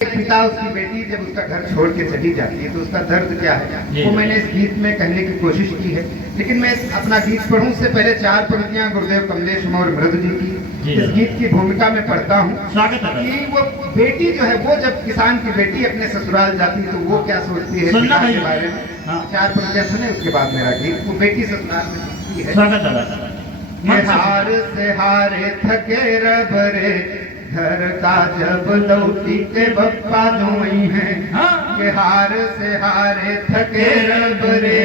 एक पिता उसकी बेटी जब उसका घर छोड़ के चली जाती है तो उसका दर्द क्या है वो मैंने इस गीत में कहने की कोशिश की है। लेकिन मैं अपना गीत पढ़ूं उससे पहले 4 पंक्तियां गुरुदेव कमलेश मौर्य मृद जी की इस गीत की भूमिका में पढ़ता हूं कि वो बेटी जो है वो जब किसान की बेटी अपने ससुराल जाती है तो वो क्या सोचती है पिता के बारे में। 4 पंक्तियां सुने उसके बाद मेरा गीत। वो बेटी ससुराल में सोचती है हार से हारे थके रबरे घर का जब लौटी के बप्पा जोई हैं के हार से हारे थके रबरे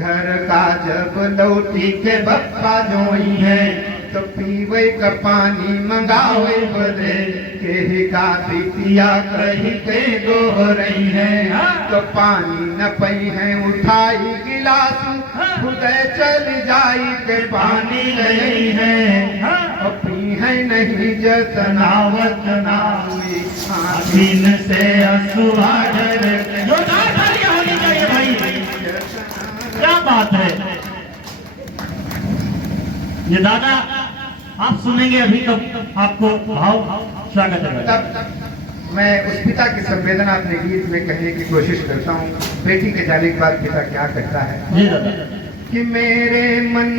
घर का जब लौटी के बप्पा जोई हैं तो पीवे का पानी मंगावे बदे के का पितिया कहीं के गोह रही है तो पानी न पई है उठाई गिलास खुदे चल जाई के पानी रही है और पी है नहीं जतनावत ना हुई आखिन से असुआ डर होनी चाहिए भाई। क्या बात है ये दादा आप सुनेंगे अभी तो आपको भाव स्वागत है। तब मैं उस पिता की संवेदना अपने गीत में कहने की कोशिश करता हूँ। बेटी के जाने के बाद पिता क्या कहता है कि मेरे मन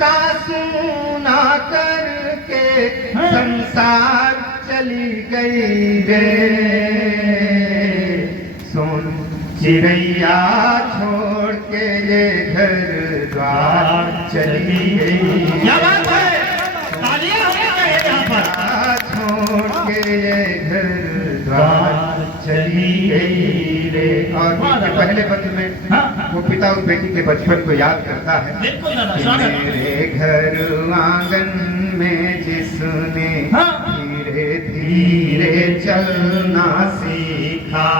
का सुना करके संसार चली गई रे सोनू चिड़ैया छोड़ के ये घर द्वार चली गई। क्या बात है, तालियां होनी चाहिए यहाँ पर। छोड़ के ये घर द्वार चली गई रे। और पहले पद में वो पिता उस बेटी के बचपन को याद करता है। मेरे घर आंगन में जिसने धीरे धीरे चलना सीखा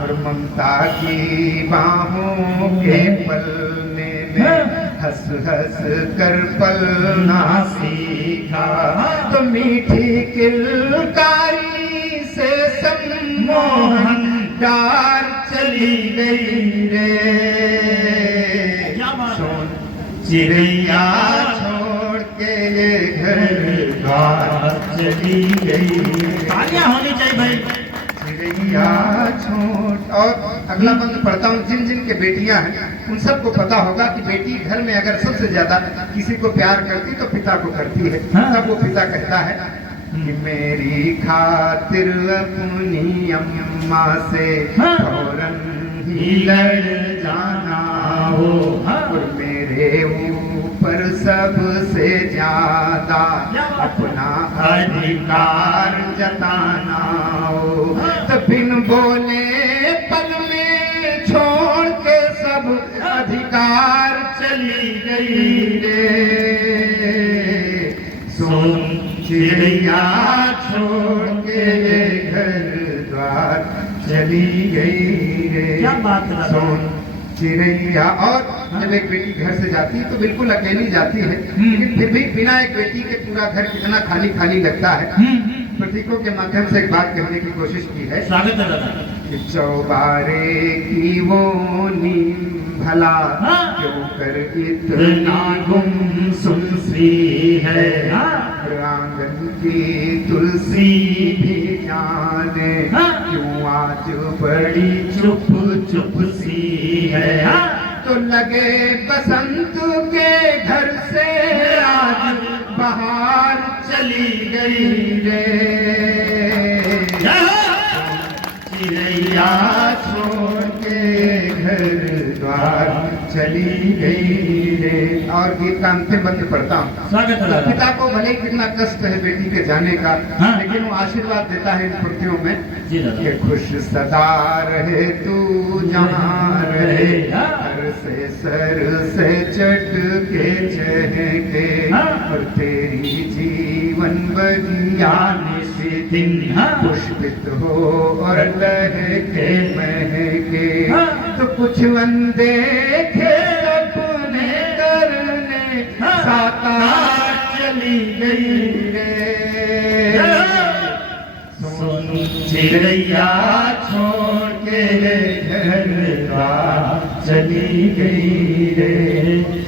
और ममता की बाहों के पलने में हंस हंस कर पलना सीखा तो मीठी किलकारी से सम्मोहन डार चली गई रे सोन चिड़ैया छोड़ के ये घर द्वार चली गई। तालियां होनी चाहिए भाई। चिड़ैया छोड़। और अगला बंद पढ़ता हूँ। जिन जिन के बेटियां हैं उन सबको पता होगा कि बेटी घर में अगर सबसे ज्यादा किसी को प्यार करती तो पिता को करती है। तब वो पिता कहता है कि मेरी खातिर अपनी अम्मा से फौरन ही लड़ जाना हो और मेरे ऊपर सबसे ज्यादा अपना अधिकार जताना हो तो बिन बोले पल में छोड़ के सब अधिकार चली गई रे सोन चिड़ैया छोड़ के ये घर द्वार चली गई रे। क्या बात है सोन चिड़ैया। और जब एक बेटी घर से जाती है तो बिल्कुल अकेली जाती है लेकिन फिर भी बिना एक बेटी के पूरा घर कितना खाली खाली लगता है। प्रतीकों के माध्यम से एक बात कहने की कोशिश की है। स्वागत है दादा। चौबारे की वो नीम भला क्यों कर इतना गुमसुम सी है आंगन की तुलसी भी जाने क्यों आज बड़ी चुप चुप सी है तो लगे बसंत के घर से आज बाहर चली गई रे चिड़ैया छोड़ के घर द्वार चली गई रे। और गीत का अंतिम बंद पढ़ता हूँ। पिता को भले कितना कष्ट है बेटी के जाने का लेकिन वो आशीर्वाद देता है इन पंक्तियों में कि खुश सदा रहे तू जहाँ रहे हर से सर से चट के चहके और तेरी जीवन बगिया निसी दिन पुष्पित हो और लहके महके तो कुछ अनदेखे सपने करने साकार चली गई रे सोन चिड़ैया छोड़ के घर द्वार चली गई रे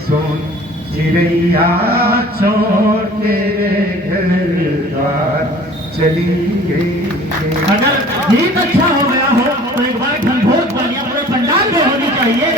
सोन चिड़ैया छोड़ के घर द्वार चली गई। अगर गीत अच्छा हो गया हो तो एक बार घंघोर बनिया पूरे पंजाब में होनी चाहिए।